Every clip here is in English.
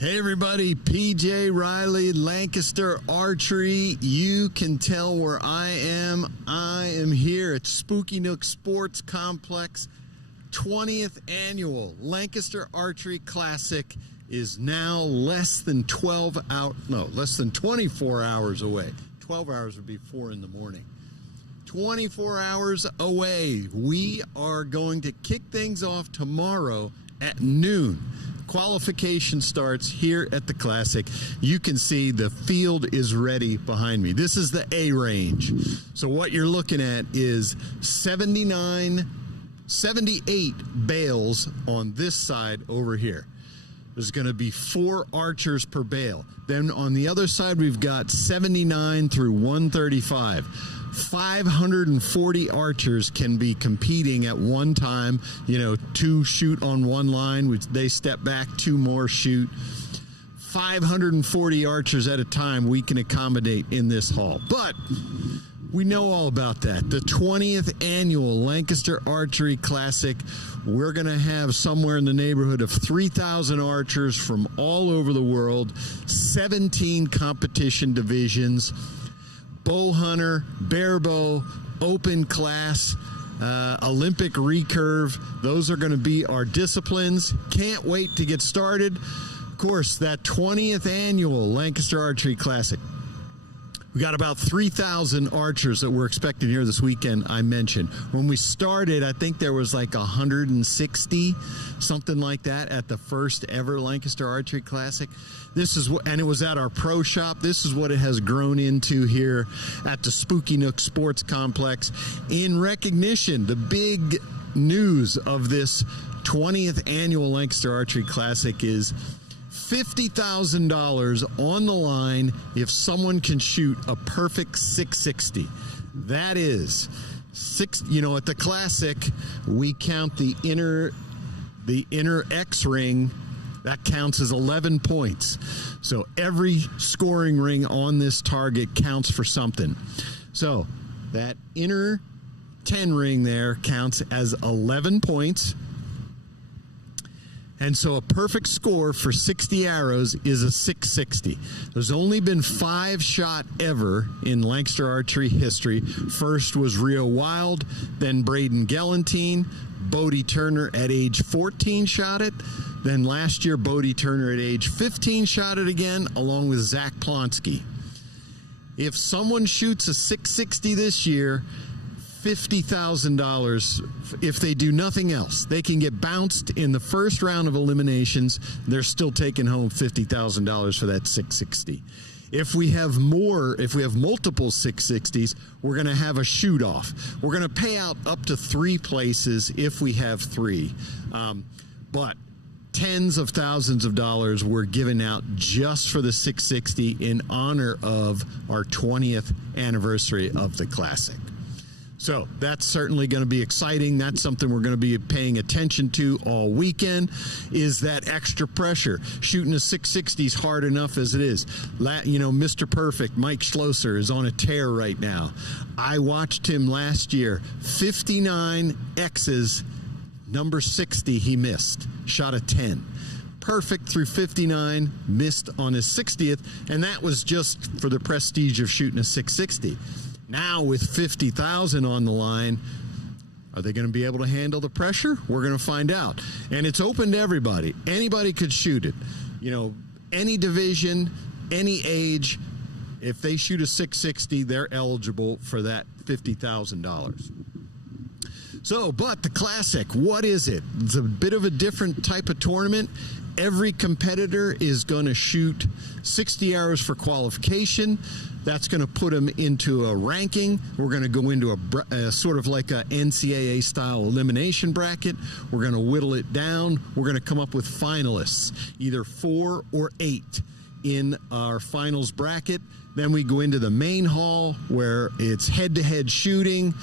Hey everybody, PJ Riley, Lancaster Archery. You can tell where I am. I am here at Spooky Nook Sports Complex. 20th annual Lancaster Archery Classic is now less than 24 hours away. 12 hours would be 4 in the morning. 24 hours away. We are going to kick things off tomorrow at noon. Qualification starts here at the Classic. You can see the field is ready behind me. This is the A range. So what you're looking at is 78 bales on this side over here. There's going to be 4 archers per bale. Then on the other side, we've got 79 through 135. 540 archers can be competing at one time. 2 shoot on one line, which they step back, 2 more shoot. 540 archers at a time we can accommodate in this hall. But we know all about that. The 20th annual Lancaster Archery Classic. We're going to have somewhere in the neighborhood of 3,000 archers from all over the world, 17 competition divisions. Bow hunter, bare bow, open class, Olympic recurve. Those are going to be our disciplines. Can't wait to get started. Of course, that 20th annual Lancaster Archery Classic. We got about 3,000 archers that we're expecting here this weekend, I mentioned. When we started, I think there was like 160, something like that, at the first ever Lancaster Archery Classic. This is what, and it was at our pro shop. This is what it has grown into here at the Spooky Nook Sports Complex. In recognition, the big news of this 20th annual Lancaster Archery Classic is $50,000 on the line if someone can shoot a perfect 660. That is at the Classic, we count the inner X ring. That counts as 11 points. So every scoring ring on this target counts for something. So that inner 10 ring there counts as 11 points. And so a perfect score for 60 arrows is a 660. There's only been 5 shot ever in Lancaster Archery history. First was Rio Wild, then Braden Gelantine. Bodie Turner at age 14 shot it. Then last year, Bodie Turner at age 15 shot it again, along with Zach Plonsky. If someone shoots a 660 this year, $50,000. If they do nothing else, they can get bounced in the first round of eliminations. They're still taking home $50,000 for that 660. If we have multiple 660s, we're going to have a shoot off. We're going to pay out up to 3 places if we have 3. But tens of thousands of dollars were given out just for the 660 in honor of our 20th anniversary of the Classic. So that's certainly going to be exciting. That's something we're going to be paying attention to all weekend, is that extra pressure. Shooting a 660 is hard enough as it is. Mr. Perfect, Mike Schlosser, is on a tear right now. I watched him last year. 59 X's, number 60 he missed. Shot a 10. Perfect through 59, missed on his 60th, and that was just for the prestige of shooting a 660. Now with 50,000 on the line, are they going to be able to handle the pressure? We're going to find out. And it's open to everybody. Anybody could shoot it. Any division, any age. If they shoot a 660, they're eligible for that $50,000. So, but the Classic, what is it? It's a bit of a different type of tournament. Every competitor is going to shoot 60 arrows for qualification. That's going to put them into a ranking. We're going to go into a sort of like a NCAA style elimination bracket. We're going to whittle it down. We're going to come up with finalists, either 4 or 8 in our finals bracket. Then we go into the main hall where it's head-to-head shooting,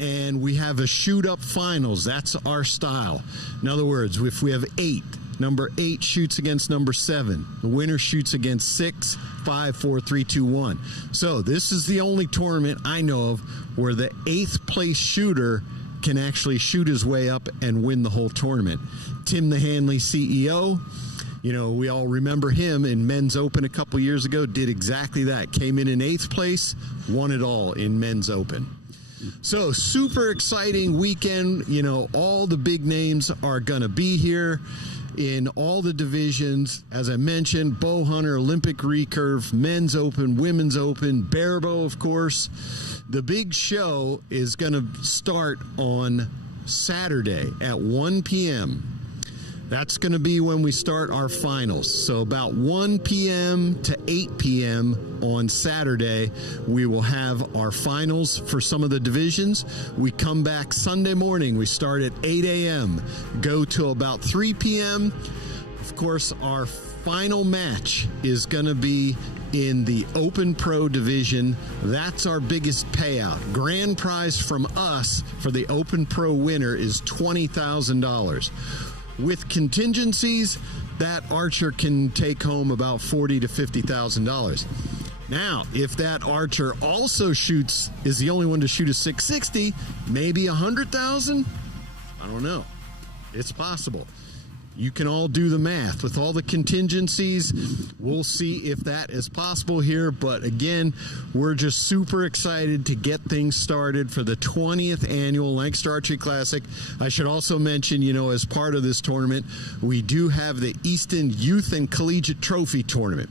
and we have a shoot-up finals. That's our style. In other words, if we have 8, number 8 shoots against number 7. The winner shoots against 6, 5, 4, 3, 2, 1. So this is the only tournament I know of where the 8th place shooter can actually shoot his way up and win the whole tournament. Tim the Hanley CEO, We all remember him in Men's Open a couple years ago, did exactly that. Came in 8th place, won it all in Men's Open. So super exciting weekend. All the big names are going to be here in all the divisions. As I mentioned, bow hunter, Olympic recurve, Men's Open, Women's Open, barebow, of course. The big show is going to start on Saturday at 1 p.m. That's going to be when we start our finals. So about 1 p.m. to 8 p.m. on Saturday, we will have our finals for some of the divisions. We come back Sunday morning. We start at 8 a.m., go to about 3 p.m. Of course, our final match is going to be in the Open Pro division. That's our biggest payout. Grand prize from us for the Open Pro winner is $20,000. With contingencies, that archer can take home about $40,000 to $50,000. Now, if that archer also is the only one to shoot a 660, maybe $100,000? I don't know. It's possible. You can all do the math. With all the contingencies, we'll see if that is possible here. But again, we're just super excited to get things started for the 20th annual Lancaster Archery Classic. I should also mention, as part of this tournament, we do have the Easton Youth and Collegiate Trophy Tournament.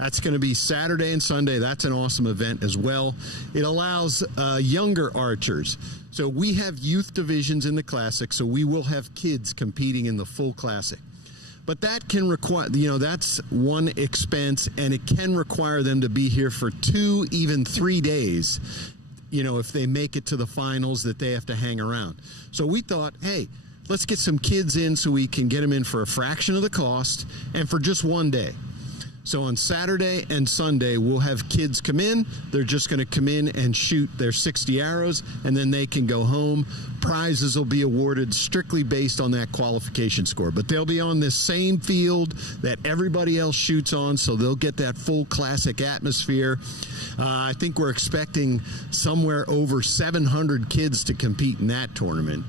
That's going to be Saturday and Sunday. That's an awesome event as well. It allows younger archers. So we have youth divisions in the Classic, so we will have kids competing in the full Classic. But that can require, that's one expense, and it can require them to be here for 2, even 3 days, if they make it to the finals, that they have to hang around. So we thought, hey, let's get some kids in so we can get them in for a fraction of the cost and for just 1 day. So on Saturday and Sunday, we'll have kids come in. They're just going to come in and shoot their 60 arrows, and then they can go home. Prizes will be awarded strictly based on that qualification score. But they'll be on this same field that everybody else shoots on, so they'll get that full Classic atmosphere. I think we're expecting somewhere over 700 kids to compete in that tournament.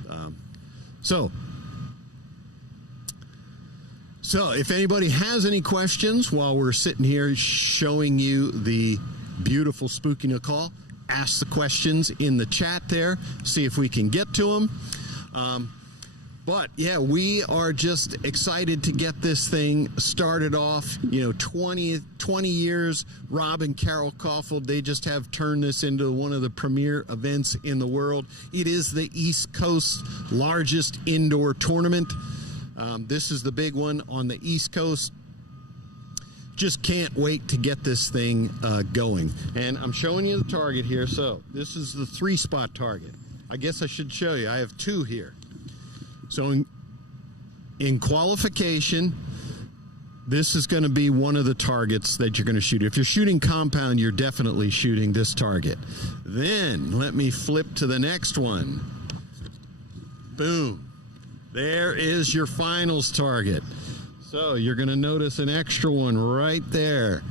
So if anybody has any questions while we're sitting here showing you the beautiful Spooky Nicole, ask the questions in the chat there, see if we can get to them. But yeah, we are just excited to get this thing started off. 20 years, Rob and Carol Caulfield, they just have turned this into one of the premier events in the world. It is the East Coast's largest indoor tournament. This is the big one on the East Coast. Just can't wait to get this thing going. And I'm showing you the target here. So this is the 3-spot target. I guess I should show you. I have 2 here. So in qualification, this is going to be one of the targets that you're going to shoot. If you're shooting compound, you're definitely shooting this target. Then let me flip to the next one. Boom. There is your finals target. So you're going to notice an extra one right there.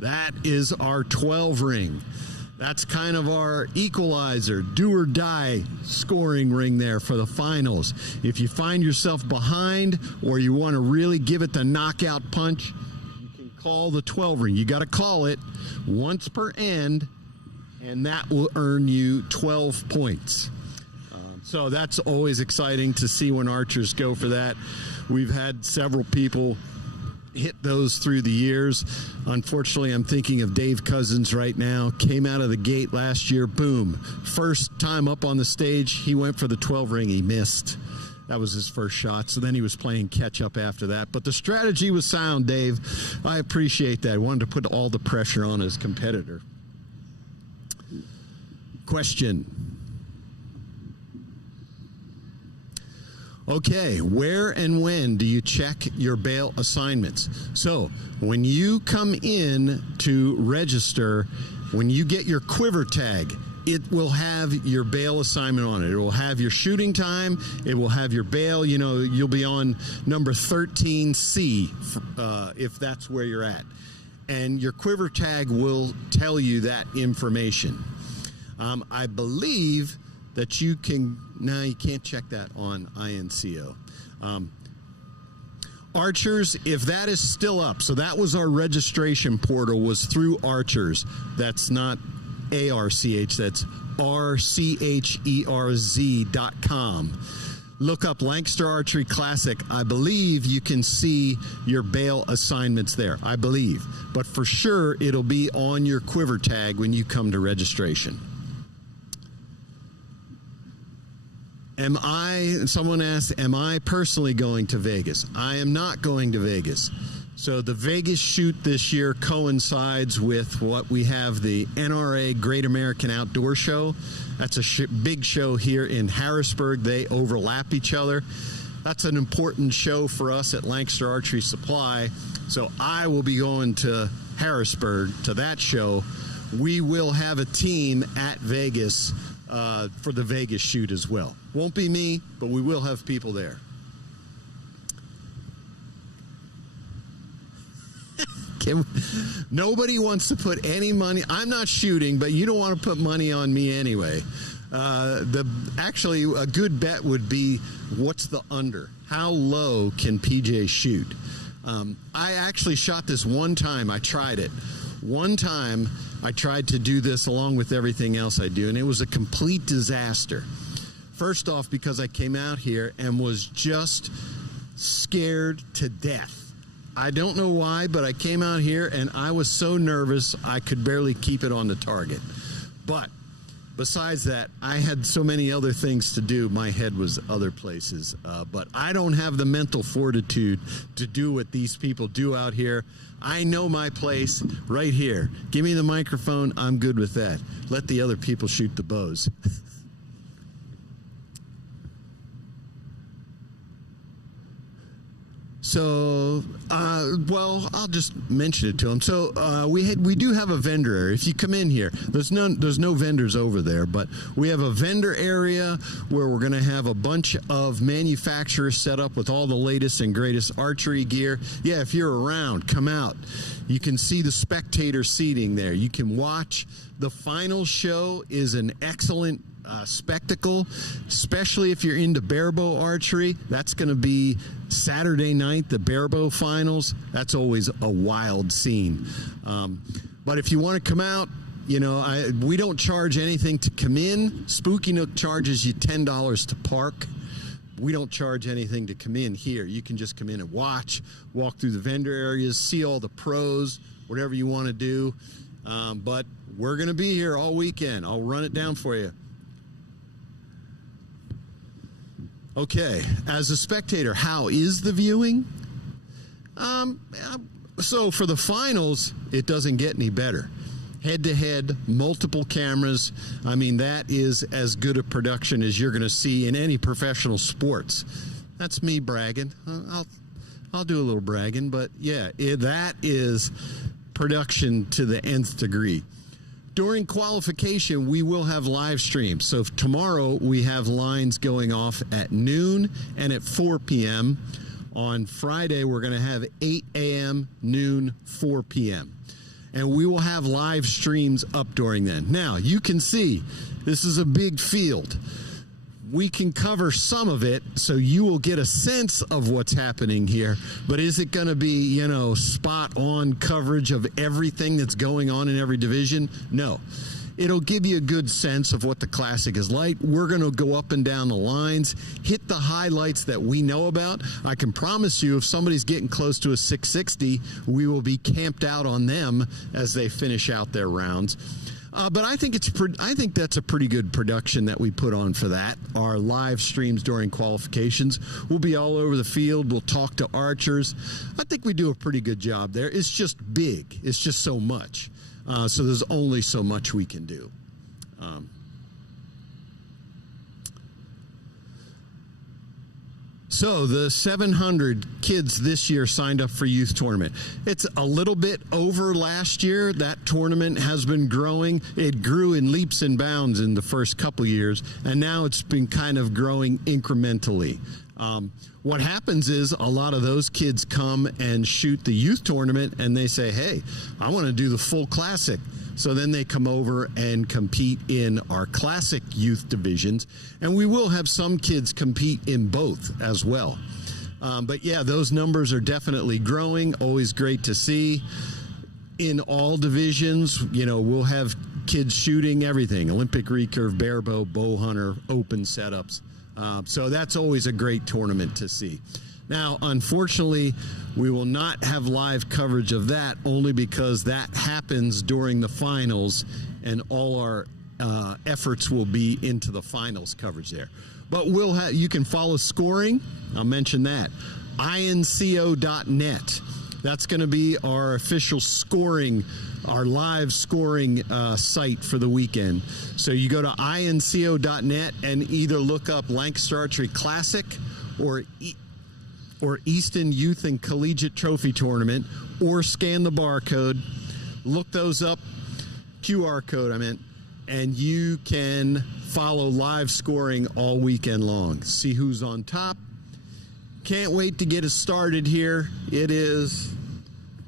That is our 12 ring. That's kind of our equalizer, do or die scoring ring there for the finals. If you find yourself behind or you want to really give it the knockout punch, you can call the 12 ring. You got to call it once per end, and that will earn you 12 points. So that's always exciting to see when archers go for that. We've had several people hit those through the years. Unfortunately, I'm thinking of Dave Cousins right now. Came out of the gate last year, boom. First time up on the stage, he went for the 12 ring, he missed. That was his first shot. So then he was playing catch up after that. But the strategy was sound, Dave. I appreciate that. I wanted to put all the pressure on his competitor. Question. Okay, where and when do you check your bail assignments? So when you come in to register, when you get your quiver tag, it will have your bail assignment on it. It will have your shooting time. It will have your bail. You'll be on number 13C if that's where you're at. And your quiver tag will tell you that information. I believe that you can, no, you can't check that on INCO. Archers, if that is still up, so that was our registration portal, was through Archers. That's not ARCH, that's RCHERZ.com. Look up Lancaster Archery Classic. I believe you can see your bail assignments there. I believe. But for sure, it'll be on your quiver tag when you come to registration. Someone asked, am I personally going to Vegas? I am not going to Vegas. So the Vegas shoot this year coincides with what we have, the NRA Great American Outdoor Show. That's a big show here in Harrisburg. They overlap each other. That's an important show for us at Lancaster Archery Supply. So I will be going to Harrisburg to that show. We will have a team at Vegas for the Vegas shoot as well. Won't be me, but we will have people there. Nobody wants to put any money. I'm not shooting, but you don't want to put money on me anyway. Actually, a good bet would be, what's the under? How low can PJ shoot? I actually shot this one time. I tried it. One time, I tried to do this along with everything else I do, and it was a complete disaster. First off, because I came out here and was just scared to death. I don't know why, but I came out here and I was so nervous I could barely keep it on the target. But besides that, I had so many other things to do. My head was other places. But I don't have the mental fortitude to do what these people do out here. I know my place right here. Give me the microphone. I'm good with that. Let the other people shoot the bows. So, well, I'll just mention it to them. So we do have a vendor area. If you come in here, there's no vendors over there, but we have a vendor area where we're going to have a bunch of manufacturers set up with all the latest and greatest archery gear. Yeah, if you're around, come out. You can see the spectator seating there. You can watch. The final show is an excellent spectacle, especially if you're into barebow archery. That's going to be Saturday night, the barebow finals. That's always a wild scene. But if you want to come out, you know, we don't charge anything to come in. Spooky Nook charges you $10 to park. We don't charge anything to come in here. You can just come in and watch, walk through the vendor areas, see all the pros, whatever you want to do. But we're going to be here all weekend. I'll run it down for you. Okay, as a spectator, how is the viewing? So for the finals, it doesn't get any better. Head-to-head, multiple cameras. I mean, that is as good a production as you're going to see in any professional sports. That's me bragging. I'll do a little bragging, but yeah, that is production to the nth degree. During qualification, we will have live streams. So tomorrow, we have lines going off at noon and at 4 p.m. On Friday, we're going to have 8 a.m., noon, 4 p.m. And we will have live streams up during then. Now, you can see this is a big field. We can cover some of it, so you will get a sense of what's happening here. But is it going to be, you know, spot-on coverage of everything that's going on in every division? No. It'll give you a good sense of what the Classic is like. We're going to go up and down the lines, hit the highlights that we know about. I can promise you, if somebody's getting close to a 660, we will be camped out on them as they finish out their rounds. But I think that's a pretty good production that we put on for that. Our live streams during qualifications. We'll be all over the field. We'll talk to archers. I think we do a pretty good job there. It's just big. It's just so much. So there's only so much we can do. So the 700 kids this year signed up for youth tournament. It's a little bit over last year. That tournament has been growing. It grew in leaps and bounds in the first couple years, and now it's been kind of growing incrementally. What happens is a lot of those kids come and shoot the youth tournament, and they say, hey, I want to do the full Classic. So then they come over and compete in our Classic youth divisions, and we will have some kids compete in both as well. But yeah, those numbers are definitely growing. Always great to see. In all divisions, we'll have kids shooting everything: Olympic recurve, barebow, bow hunter, open setups. So that's always a great tournament to see. Now, unfortunately, we will not have live coverage of that, only because that happens during the finals, and all our efforts will be into the finals coverage there. But you can follow scoring. I'll mention that. inco.net. That's going to be our official scoring, our live scoring site for the weekend. So you go to inco.net and either look up Lancaster Archery Classic or Easton Youth and Collegiate Trophy Tournament, or scan the barcode, look those up, QR code I meant, and you can follow live scoring all weekend long. See who's on top. Can't wait to get us started here. It is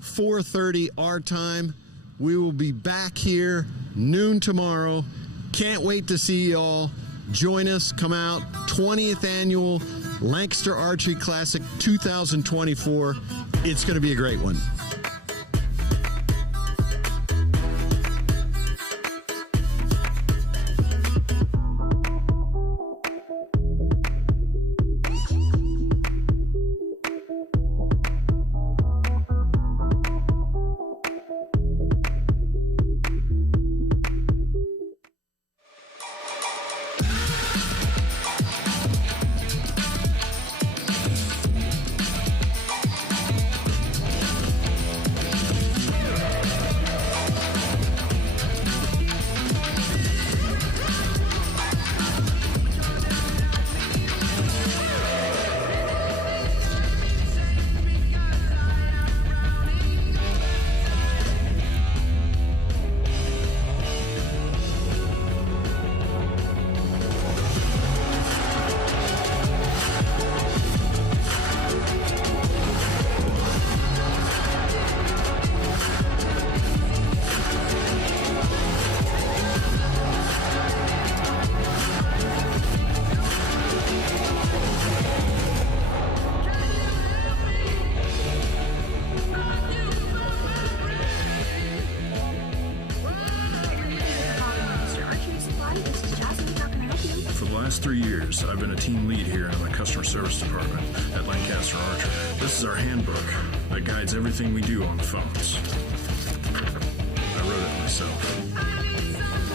4:30 our time. We will be back here noon tomorrow. Can't wait to see you all. Join us. Come out. 20th annual Lancaster Archery Classic 2024. It's going to be a great one. last 3 years, I've been a team lead here in the customer service department at Lancaster Archery. This is our handbook that guides everything we do on the phones. I wrote it myself.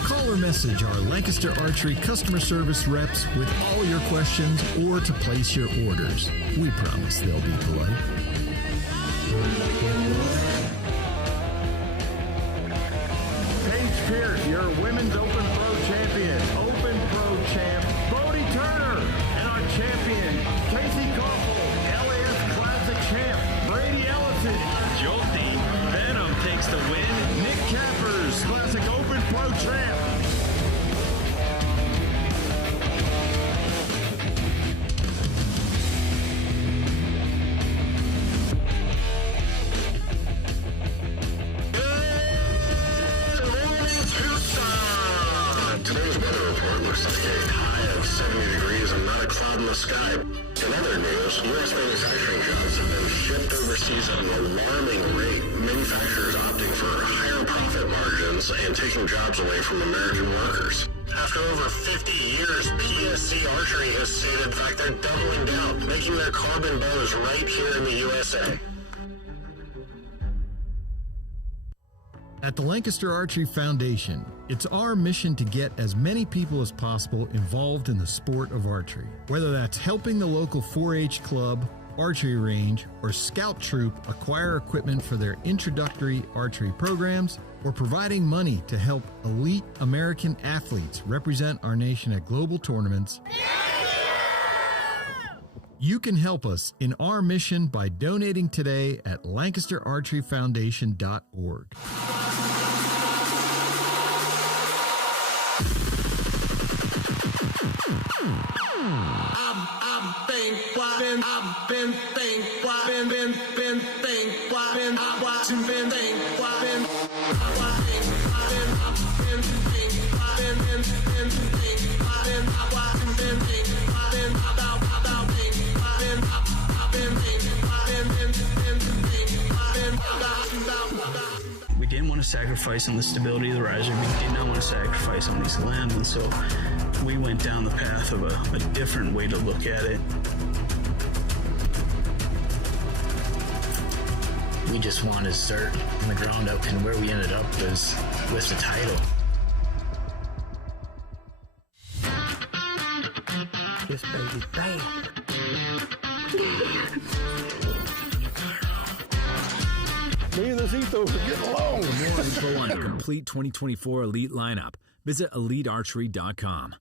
Call or message our Lancaster Archery customer service reps with all your questions or to place your orders. We promise they'll be polite. Paige Pierce, your women's Open Pro champion. Open Pro champ, Bodie Turner. And our champion, Casey Koffel, LAS Classic champ, Brady Ellison. Jolty Venom takes the win. Nick Cappers, Classic Open Pro champ. Sky. In other news, U.S. manufacturing jobs have been shipped overseas at an alarming rate, manufacturers opting for higher profit margins and taking jobs away from American workers. After over 50 years, PSC Archery has stated, in fact, they're doubling down, making their carbon bows right here in the USA. At the Lancaster Archery Foundation, it's our mission to get as many people as possible involved in the sport of archery. Whether that's helping the local 4-H club, archery range, or scout troop acquire equipment for their introductory archery programs, or providing money to help elite American athletes represent our nation at global tournaments. You can help us in our mission by donating today at LancasterArcheryFoundation.org. want to sacrifice on the stability of the riser. We did not want to sacrifice on these limbs, and so we went down the path of a different way to look at it. We just wanted to start from the ground up, and where we ended up was with the title. This baby's bad. Me and this ethos are getting along. For more info on a complete 2024 Elite lineup, visit EliteArchery.com.